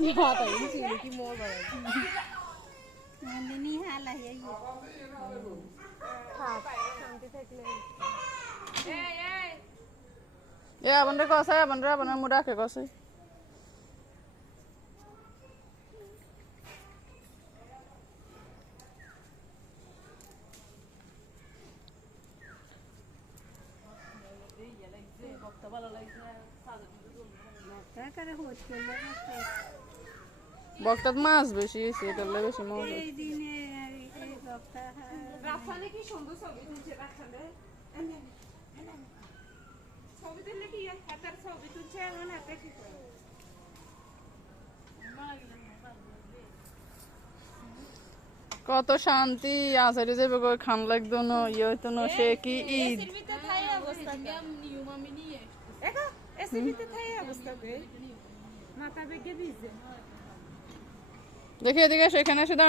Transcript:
কি মোর বাড়াই নন্দিনী হালা এই থাক শান্তি থাকলে abandra cosa abandra muda ke cosa করে হচ্ছে বক্তাত মাছ বেশি সেটালে বেশি মজা এই দিনে এই বক্তা রাফসানে কি সুন্দর ছবি তুলছে রাফসানে ছবি তুললে কি হাতের ছবি তুলছে এমন হাতে কি করে কত শান্তি আসারে যাবে গো খান লাগতো না ইয়ে হইতো না সে কি ঈদ এসিবিতে থাই অবস্থা নিয়ম আমি নিয়ে দেখো এসিবিতে থাই অবস্থা বে মাথা বেগে দিছে দেখি এদিকে সেখানে এসে দাঁড়া